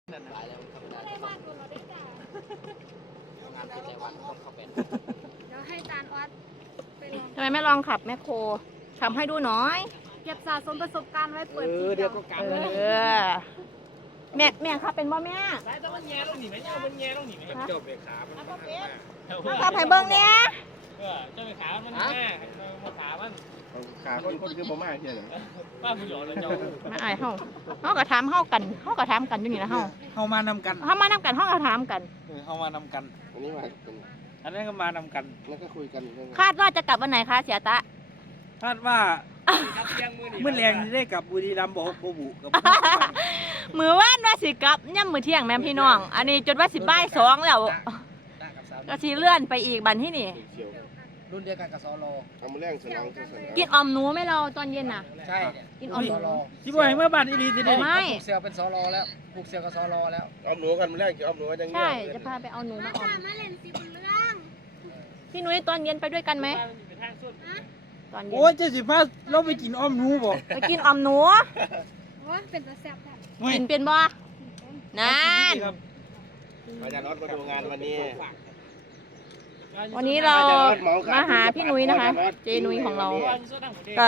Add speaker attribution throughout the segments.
Speaker 1: หลายแล้วธรรมดาได้มากกว่าเราได้จ่ายงานเป็นรายวันต้องเข้าเป็นเดี๋ยวให้จานวัดไปลอง
Speaker 2: ทำไมไม่ลองขับแมคโครทำให้ดูหน่อย
Speaker 1: เก็บสะสมประสบการณ์ไว้เปิด
Speaker 3: เดี๋ยวก็กลับเลย
Speaker 2: แม่ครับเป็นบ่แม่
Speaker 3: ได้แต่มันแง่ต้องหนีไหมเนี่ยมันแง่ต้องหนีไหมเจ้าเบรกขามัน
Speaker 2: ขับให้เบิ้งเนี่ย
Speaker 3: เจ้าเบรกขามันแง่ขามันขาคนคือบ่มากเช่ไหมป้าผู้หญิงเลยเจ้า
Speaker 2: มาไอ้เฮาก็ถามเฮากันอยู่นี่นะเฮาม
Speaker 3: านำกัน
Speaker 2: เฮามานำกันเฮาก็ถามกัน
Speaker 3: เฮามานำกันอันนี้มาอันนี้ก็มานำกันแล้วก็คุยกัน
Speaker 2: คาดว่าจะกลับวันไหนคะเสียตะ
Speaker 3: คาดว่ามื้อแรงได้กลับบุรีรัมย์บ่บุกับ
Speaker 2: มื้อวานว่าสิกลับย่ำมื้อเที่ยงแม่พี่น้องอันนี้จนว่าสิบ่าย2แล้วก็สิเลื่อนไปอีกบัดที่นี่
Speaker 3: รุ่นเดียวกันกับซอโลทำแรงสนอง
Speaker 2: กินออมหนูไหมเราตอนเย็นน่ะ
Speaker 3: ใช่
Speaker 2: กินออมหนู
Speaker 3: ที่บ่ให้เมื่อบ้านอีหลีสิได้
Speaker 2: ไม่
Speaker 3: ปลูกเสี่ยวเป็นซอโลแล้วปลูกเสี่ยวกับซอโลแล้วออมหนูกันมื้อแรกกินออมหนูจัง
Speaker 2: ใช่จะพาไปเอาหนูมาออมมาเล่นสิบุญเรื่องพี่นุ้ยตอนเย็นไปด้วยกันไหมตอนเย็น
Speaker 3: โอ้ย75เราไปกินออมหนูบ่
Speaker 2: ไปกินออมหนู
Speaker 1: โอ้เป็นตัวแซ่บแท้
Speaker 2: กินเป็นบ่นั่น
Speaker 3: อาจารย์น็อตมาดูงานวันนี้
Speaker 2: วันนี้เรามาหาพี่นุ้ยนะคะเจนุ้ยของเราก็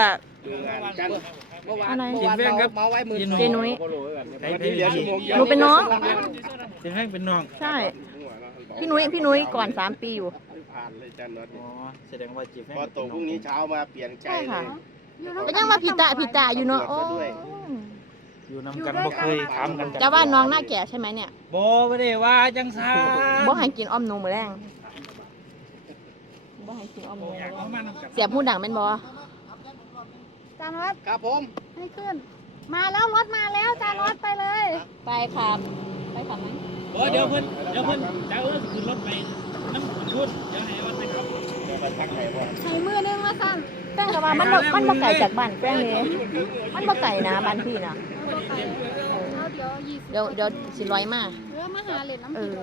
Speaker 2: อะไร
Speaker 3: เ
Speaker 2: จนุ้ยหนูเป็นน้อง
Speaker 3: เจนแห้งเป็นน้อง
Speaker 2: ใช่พี่นุ้ยก่อน3 ปีอยู่
Speaker 3: ผ่านเลยจันน็อตแสดงว่าจีบพอโตพรุ่งนี้เช้ามาเปลี่ยนใจเลย
Speaker 2: ก็ยังมาผิดตาอยู่เนาะ
Speaker 3: อยู่นำกันบ่เคยถามกัน
Speaker 2: จะว่าน้องหน้าแก่ใช่ไหมเนี่ย
Speaker 3: บ่ได้ว่าจังซ่า
Speaker 2: บ่ให้กินอ้อมหนูมื้อแรงบ่ให้กินอ้อมหนูเสียบหูดังแม่นบ่
Speaker 1: จานวัด
Speaker 3: ครับผม
Speaker 1: ให้ขึ้นมาแล้วรถมาแล้วจานวัดไปเลย
Speaker 2: ไปครับไหม
Speaker 3: เดี๋ยวเพิ่นจะขึ้นรถไปน้ำชุดเดี๋ยวให้วันไปครับไปพักไหนบ่
Speaker 1: ให้มือนึงมาสั่น
Speaker 2: แป้งกับว่ามันบ่ไก่จากบ้านแป้งนี่มันบ่ไก่นะบ้านพี่นะเดี๋ยวสิร้อยมา
Speaker 1: มาหาเหรียญน้ำพริก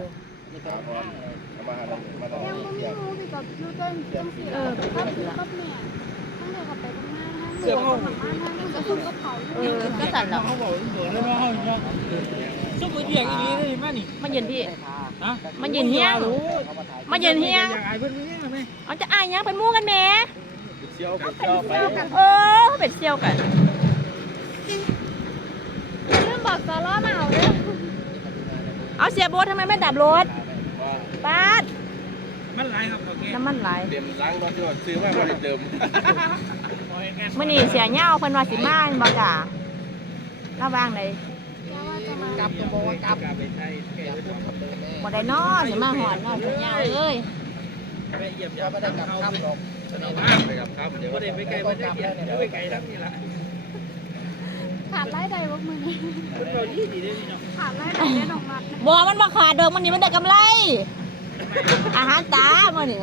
Speaker 1: ยังไม่รู้พี่กับยูเต้นต้องเสียก็แม่ทั้งเด็กกับไปตรงหน้าทั้งเสือเข้าบ้านทั้งกระสุนก็เผา
Speaker 2: ก็สั่นแล้ว
Speaker 3: เขาบอกเสือแล้วเนาะเนาะซุปมือเดียงอีนี้ได้ไหมนี่
Speaker 2: มันเย็นพี่มันเย็นเฮี้ยมันเย็นเฮี้ยเอาจะอายยังไปมู่กันแม่
Speaker 3: เชี่ยวไป
Speaker 2: เป็ดเชี่ยวกัน
Speaker 1: เรื่องบอกตลอดมาเอาเลย
Speaker 2: เอาเสียโบ๊ททำไมไม่ดับรถป้าด
Speaker 3: มันไหลครับ
Speaker 2: น้ำมันไหล
Speaker 3: เตรียมล้างรถด้วยซื้อมาเดิม
Speaker 2: มื่อนี้เสียเงาเพิ่นว่าสิมาบ่จ้าระวังเลย
Speaker 3: กลับก็บอกว่ากลับ
Speaker 2: บ่ได้นอสิมาหอดนอเสียเงาเอ้ย
Speaker 3: ไปเยี่ยมยามไม่ได้กลับค่ำหรอกไปกลับค่ำเดี๋ยวไม่ได้ไปไกลไม่ได้เดี๋ยวไปไกลทั้งนี้ละ
Speaker 1: ขาดไล่ใดวะมือนี้ขาดไล่ใดได้ดอกมัด
Speaker 2: บ่มันบ่ขาดดอกมันนี่มันได้กำไรอาหารตามื้อนี้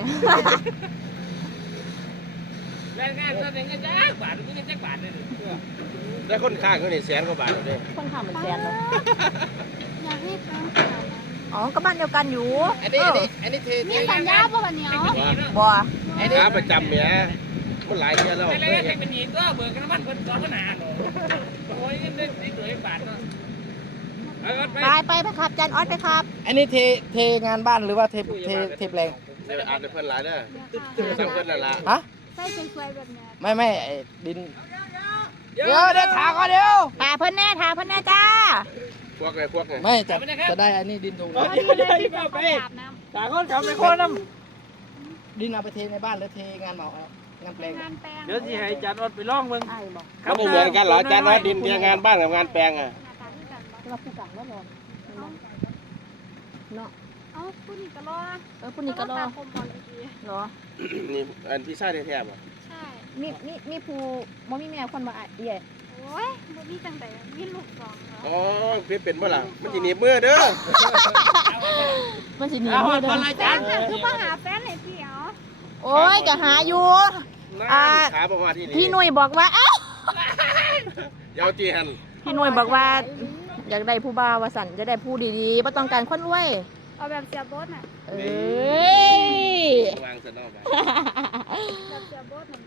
Speaker 3: แรงงานแสดงเงินจักบาทเงินจักบาทเลยแล้วคนข้างเขาเนี่ย100,000 กว่าบาทเลย
Speaker 2: คนข้างมัน100,000แล้ว
Speaker 1: อยากให้แฟน
Speaker 2: อ๋อก็บ้านเดียวกันอยู่
Speaker 3: อันนี้เท
Speaker 1: มีสัญญาป่ะวันนี้
Speaker 2: บ่
Speaker 3: อันนี้ประจำเนี่ยมันหลายเดือนแล้ว
Speaker 4: แล้วให้เป็นอีกก็เบิกกันน้ำมันเพิ่น2ก็นานโอ้ยนี่เหลือ1 บาทเนาะ
Speaker 2: ไปครับจันออดไปครับ
Speaker 3: อันนี้เทงานบ้านหรือว่าเทแปลงอ่านเพิ่นหลายเด้อสั่งเพิ่นนั่นล่ะฮะ
Speaker 1: ใส่สวยๆแบบนี้
Speaker 3: ไม่ดินเดี๋ยวถาก่อนเดี๋ยว
Speaker 2: ถาเพิ่นแน่จ้า
Speaker 3: พวกไงไม่จะได้อันนี้ดินตรงนี้ไปถาก่อนกลับไปโค่นน้ำดินเอาไปเทในบ้านหรือเทงานเหมาะงานแปลงเดี๋ยวสิให้จันอดไปล่องมึงเขาเหมือนกันเหรอจันอดดินเทงานบ้านกับงานแปลงอ่ะ
Speaker 2: เราผู้กังแล้วเนาะ
Speaker 1: เอาผู้นี้ก็รอ
Speaker 2: ผู้นี้ก็รอเหรอ
Speaker 3: นี่อันพี่ชายแท้ๆป่ะ
Speaker 1: ใช่
Speaker 2: มีผู้บ่มีแม่คนบ่เอี่ย
Speaker 1: โอ้ยบ่มีจังได๋มีลูก2แล้ว
Speaker 3: อ๋อพี่เป็นบ่ล่ะมันสิหนีบมือเด้อ
Speaker 2: มันสิหนีบมือเด้อ
Speaker 1: คือมาหาแฟนให้พี่เอา
Speaker 2: โอ้ยก็หาอยู่
Speaker 3: ขาประมาณที่นี่
Speaker 2: พี่หนุ่ยบอกว่าเอ้า
Speaker 3: เดี๋ยวจีหัน
Speaker 2: พี่หนุ่ยบอกว่าอยากได้ผู้บ่าวว่าสั่นจะได้ผู้ดีๆบ่ต้องการคนรวย
Speaker 1: เอาแบบเสียโบ๊ทน่ะ
Speaker 3: วางซะนอกไป
Speaker 1: แบบเสียโบ๊ทน่ะ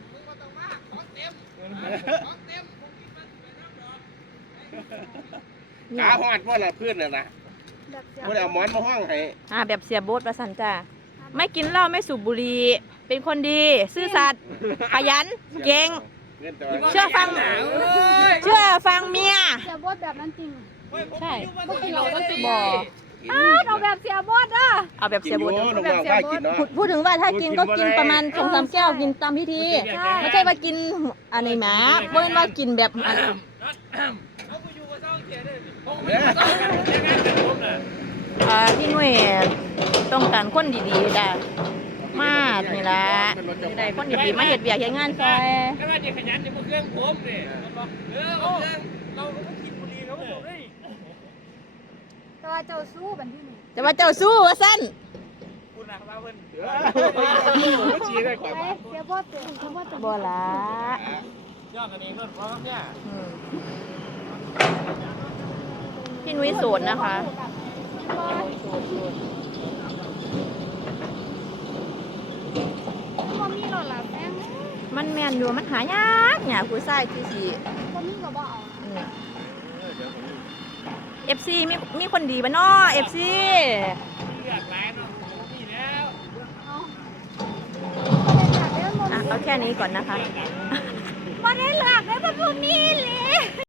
Speaker 3: ขาหอดพ่อน่ะเพื่อนน่ะนะ
Speaker 1: แบบเสีย
Speaker 3: บ่ได้เอาหมอนมาห้องให้
Speaker 2: แบบเสียโบ๊ทประสันจ้าไม่กินเหล้าไม่สูบบุหรี่เป็นคนดีซื่อสัตย์ขยันเก่งเชื่อฟังเมีย
Speaker 1: เสียบดแบบนั้นจริง
Speaker 2: ใช่
Speaker 1: พวกกินเราก็จริง
Speaker 2: บ่
Speaker 1: เอาแบบเสียบดอ่ะ
Speaker 2: เอาแบบเสียโบ๊ท
Speaker 3: แบบเสียโบ๊ท
Speaker 2: พูดถึงว่าถ้ากินก็กินประมาณ2-3 แก้วกินตามพิธีไม่ใช่ว่ากินอันนี้หมาเบิ้นว่ากินแบบอัน
Speaker 4: เอาไปอยู่กับเจ้าเขียนเลยผมไม่ได้ต้องการเรื่องงานกับผมน่ะ
Speaker 2: พี่หนุ่ยต้องการคนดีๆจ้ะมานี่ละนี่ได้คนดีๆมาเฮ็ดเวียกเฮ็ดงานซอย
Speaker 4: ก็ว่าจะขยันจะมาเครื่องผมเนี่ยเอาเครื่องเราก็ไม่กินบุหรี่เขาบอกเลย
Speaker 1: แต่ว่าเจ้าสู้บันที่นี่
Speaker 2: แต่ว่าเจ้าสู้ว่าซั่น
Speaker 4: คุณนะว่าเพิ่น
Speaker 3: ก็ชี้ได้กว่า
Speaker 1: เสียบดเสียบด
Speaker 2: บ่ล่ะ
Speaker 4: ยอดกันเองก็เพราะเนี่ย
Speaker 2: พี่นุ้ยโสดนะคะ
Speaker 1: พอมีหลอดหลับแม่ง
Speaker 2: มันแม่นอยู่มันหายากเนี่ยผู้ชายที่สิ
Speaker 1: พอมีก็บ่เอา
Speaker 2: FC มีคนดีบ่น้อ FC
Speaker 4: เลือกหลายเนาะมีแล้ว
Speaker 2: เอาแค่นี้ก่อนนะคะ
Speaker 1: ไม่ได้หลักเลยพวกนี้เลย